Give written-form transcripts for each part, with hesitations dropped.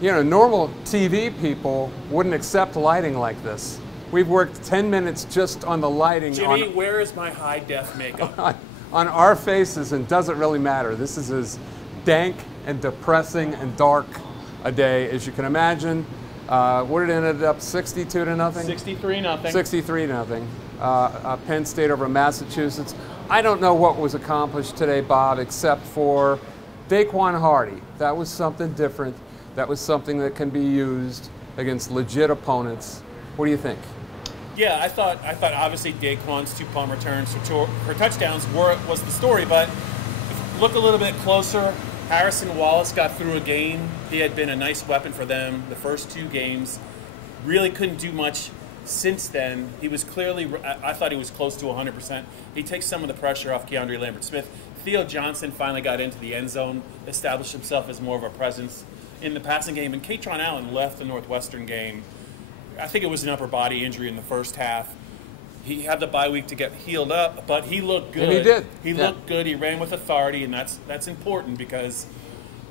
You know, normal TV people wouldn't accept lighting like this. We've worked 10 minutes just on the lighting. Jimmy, where is my high-def makeup? On our faces, and doesn't really matter. This is as dank and depressing and dark a day as you can imagine. What did it end up, 62-0? 63-0. 63-0. Penn State over Massachusetts. I don't know what was accomplished today, Bob, except for Daquan Hardy. That was something different. That was something that can be used against legit opponents. What do you think? Yeah, I thought obviously Daquan's 2 punt returns for touchdowns was the story, but if you look a little bit closer, Harrison Wallace got through a game. He had been a nice weapon for them the first 2 games. Really couldn't do much since then. He was clearly, I thought he was close to 100%. He takes some of the pressure off Keandre Lambert-Smith. Theo Johnson finally got into the end zone, established himself as more of a presence in the passing game. And Katron Allen left the Northwestern game. I think it was an upper body injury in the first half. He had the bye week to get healed up, but he looked good. And he did. He looked good. He ran with authority, and that's important because,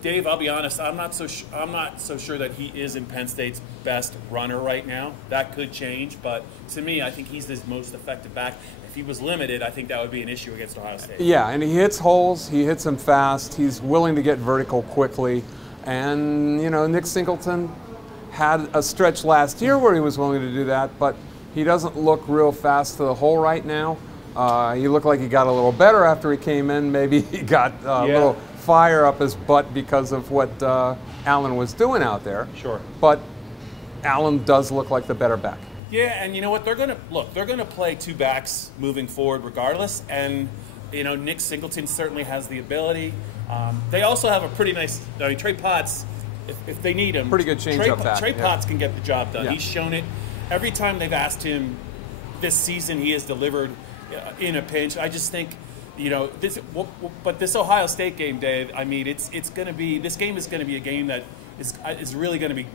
Dave, I'll be honest, I'm not so sure that he is in Penn State's best runner right now. That could change, but to me, I think he's the most effective back. If he was limited, I think that would be an issue against Ohio State. Yeah, and he hits holes. He hits them fast. He's willing to get vertical quickly. And, you know, Nick Singleton had a stretch last year where he was willing to do that, but he doesn't look real fast to the hole right now. He looked like he got a little better after he came in. Maybe he got a little fire up his butt because of what Allen was doing out there. Sure. But Allen does look like the better back. Yeah, and you know what? They're going to play 2 backs moving forward regardless. And, you know, Nick Singleton certainly has the ability. They also have a pretty nice, Trey Potts, if they need him. Pretty good change-up back. Trey Potts can get the job done. Yeah. He's shown it. Every time they've asked him this season, he has delivered in a pinch. I just think, you know, this Ohio State game, Dave, I mean, this game is going to be a game that is really going to be.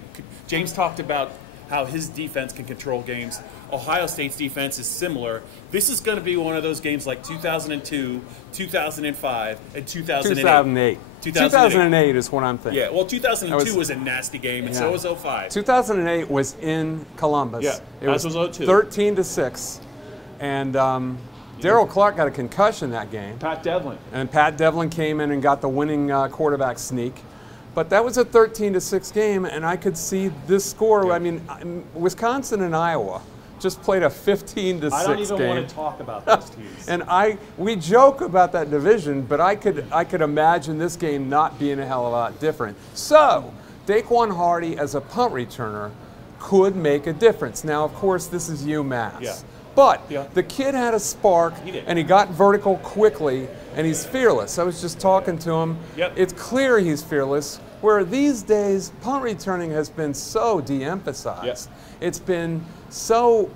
James talked about how his defense can control games. Ohio State's defense is similar. This is going to be one of those games like 2002, 2005, and 2008. 2008 is what I'm thinking. Yeah, well, 2002 was a nasty game, and so was 05. 2008 was in Columbus. Yeah, it was 02. 13-6, and Darryl Clark got a concussion that game. Pat Devlin. And Pat Devlin came in and got the winning quarterback sneak. But that was a 13-6 game, and I could see this score. Yeah. I mean, Wisconsin and Iowa just played a 15-6 game. I don't even want to talk about those teams. And we joke about that division, but I could imagine this game not being a hell of a lot different. So, Daquan Hardy as a punt returner could make a difference. Now, of course, this is UMass. Yeah. But the kid had a spark, and he got vertical quickly, and he's fearless. I was just talking to him. Yep. It's clear he's fearless, where these days punt returning has been so de-emphasized. Yep. It's been so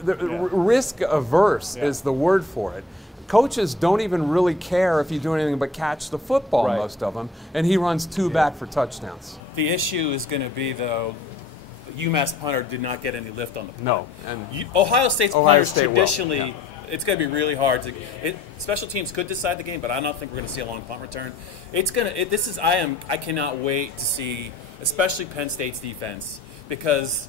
risk-averse is the word for it. Coaches don't even really care if you do anything but catch the football, most of them, and he runs 2 back for touchdowns. The issue is going to be, though, UMass punter did not get any lift on the punt. No. And Ohio State's punters State traditionally, it's going to be really hard. Special teams could decide the game, but I don't think we're going to see a long punt return. I cannot wait to see, especially Penn State's defense, because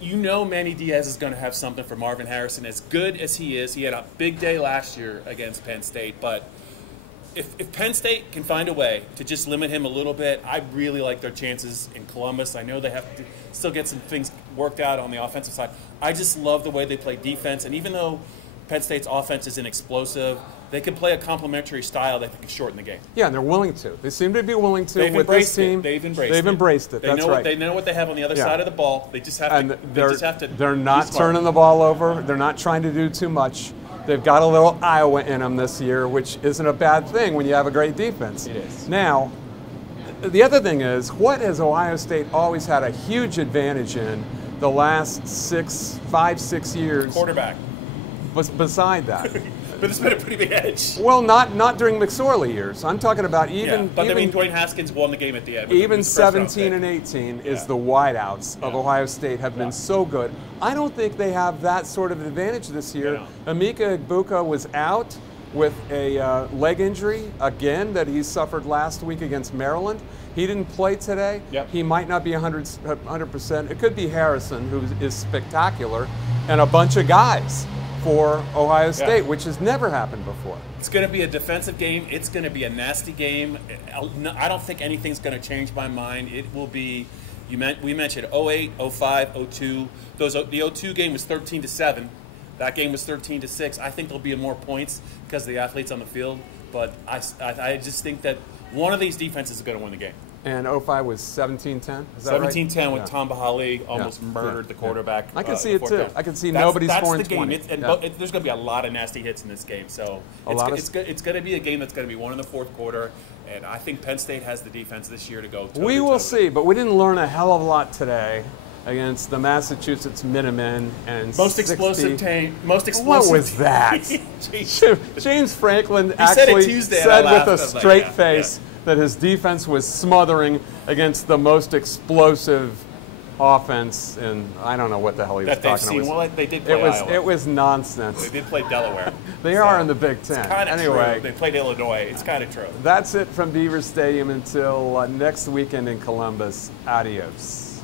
you know Manny Diaz is going to have something for Marvin Harrison. As good as he is, he had a big day last year against Penn State, but if Penn State can find a way to just limit him a little bit, I really like their chances in Columbus. I know they have to still get some things worked out on the offensive side. I just love the way they play defense, and even though Penn State's offense isn't explosive, they can play a complementary style that can shorten the game. Yeah, and they're willing to. They seem to be willing to. They've with this team. They've embraced it. That's right. They know what they have on the other side of the ball. They just have to. They're not turning the ball over. They're not trying to do too much. They've got a little Iowa in them this year, which isn't a bad thing when you have a great defense. It is. Now, the other thing is, what has Ohio State always had a huge advantage in the last 5-6 years? Quarterback. Beside that. But it's been a pretty big edge. Well, not during McSorley years. I'm talking about even. Yeah, but I mean, Dwayne Haskins won the game at the end. Even 17 and 18 is the wideouts of Ohio State have been so good. I don't think they have that sort of advantage this year. Emeka Egbuka was out with a leg injury again that he suffered last week against Maryland. He didn't play today. Yep. He might not be 100%. It could be Harrison, who is spectacular, and a bunch of guys for Ohio State, which has never happened before. It's going to be a defensive game. It's going to be a nasty game. I don't think anything's going to change my mind. It will be, we mentioned 08, 05, 02. The 02 game was 13-7. That game was 13-6. I think there'll be more points because of the athletes on the field. But I just think that one of these defenses is going to win the game. And 05 was 17-10? 17-10 with Tom Bahali almost murdered the quarterback. I can see it too. I can see nobody's scoring 20. There's going to be a lot of nasty hits in this game. So it's going to be a game that's going to be won in the fourth quarter. And I think Penn State has the defense this year to go toe-to-toe. We will see, but we didn't learn a hell of a lot today against the Massachusetts Minutemen and most explosive team. Most explosive. What was that? James Franklin actually said with a straight face that his defense was smothering against the most explosive offense, and I don't know what the hell he was talking about. Well, they did play Iowa. It was nonsense. They did play Delaware. They are in the Big Ten. Anyway, they played Illinois. It's kind of true. That's it from Beaver Stadium until next weekend in Columbus. Adios.